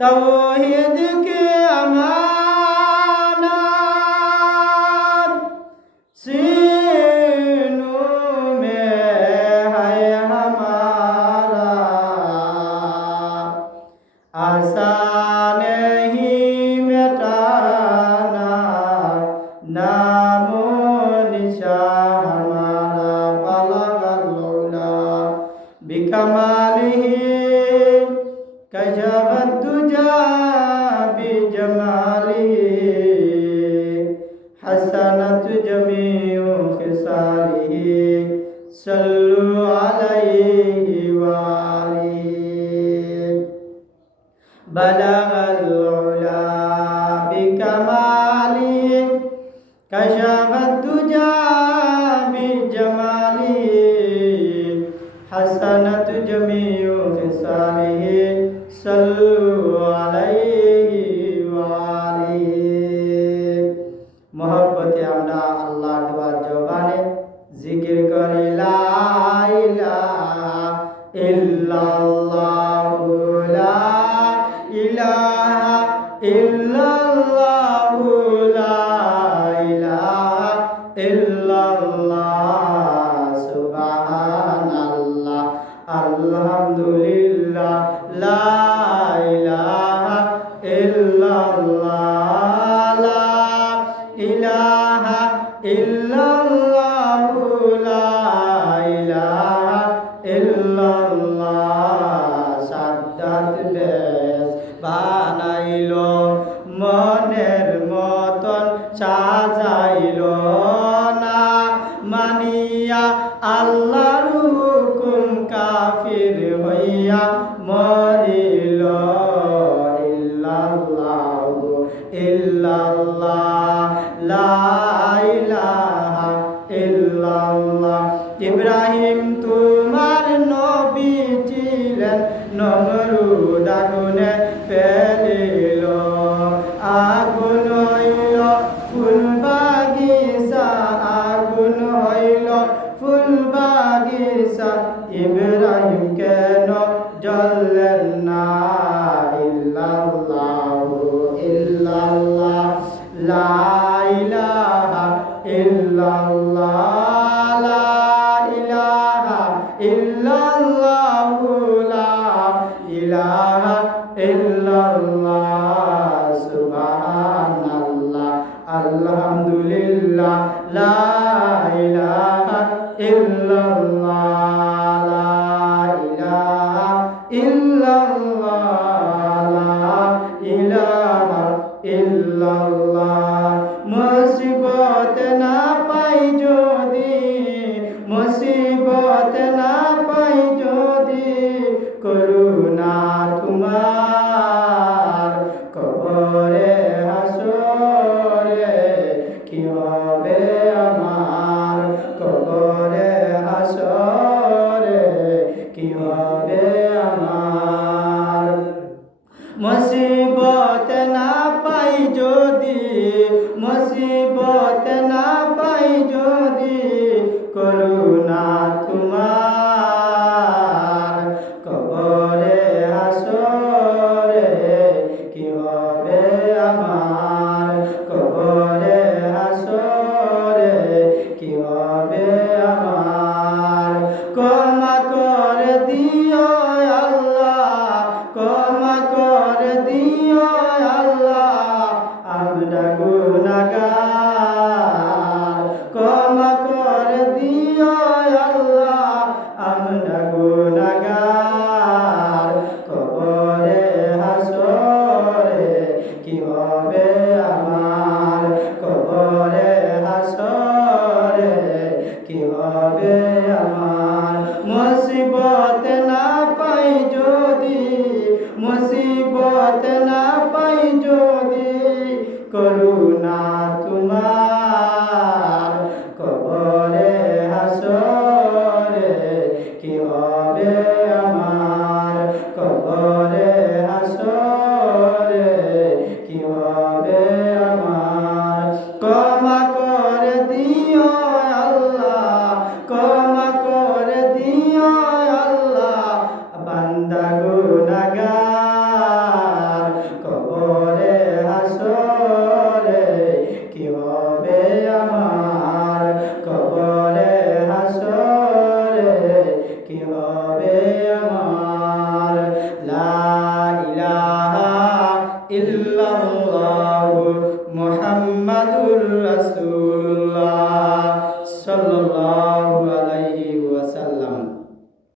तौहीद के अमानत सीनों में है हमारा, आसान नहीं मिटाना नामो निशान हमारा। बलगल उला बिकमालिही कशफत दुजा बिजमालिही, हसनत जमीउ खिसालिही, सल्लु अलैहि वालिहि। बलगल उला बिकमालिही कशफत दुजा बिजमालिही, हसनत जमीउ खिसालिही, सल्लु अलैहि वालिहि। मोहब्बते আমরা আল্লাহ দোয়া জবানে জিকির করি লা ইলাহা ইল্লাল্লাহু লা ইলাহা ইল্লাল্লাহু লা ইলাহা ইল্লাল্লাহ, সুবহানাল্লাহ, আলহামদুলিল্লাহ, লা ইলাহা ইল্লাল্লাহ, লা ইলাহা ইল্লাল্লাহু লা ইলাহা ইল্লাল্লাহ। সাদ্দাত বেশ বানাইল মনের মতন সাজাইল না, মানিয়া আল্লাহর হুকুম কাফির হইয়া মরিল। ইল্লাল্লাহু ইল্লাল্লাহ, লা ইলাহা ইল্লাল্লাহ। ইব্রাহিম তোমার নবী ছিলেন, নমরুদ আগুনে ফেলিল, আগুন হইল ফুল বাগিচা, আগুন হইল ফুল বাগিচা, ইব্রাহিম কেন জ্বললেন না? ইল্লাল্লাহু ইল্লাল্লাহ, লা ইলাহা ইল্লাল্লাহ, লা ইলাহা ইল্লাল্লাহু লা ইলাহা ইল্লাল্লাহ, সুবহানাল্লাহ, আলহামদুলিল্লাহ, লা ইলাহা ইল্লাল্লাহ, লা ইলাহা ইল্লাল্লাহ, লা ইলাহা ইল্লাল্লাহ। মুসিবত না পাই যদি, মুসিবত না পাই যদি, করুণা তোমার কবরে হাসরে কি হবে আমার, কবরে হাসরে কি হবে আমার। মুসিবত না পাই যদি, মুসিবত না পাই যদি, করুণা তোমার কবরে হাসরে কি হবে আমার, কবরে হাসরে কি হবে আমার। ক্ষমা করে দিও আল্লাহ, ক্ষমা করে দিও আল্লাহ, আমরা গুনাহগার। ক্ষমা করে দিও আল্লাহ, আমরা গুনাহগার। কবরে হাসরে কি হবে আমার, কবরে হাসরে কি হবে আমার। মুসিবত না পাই কি হবে আমার কবরে হাসরে কি হবে আমার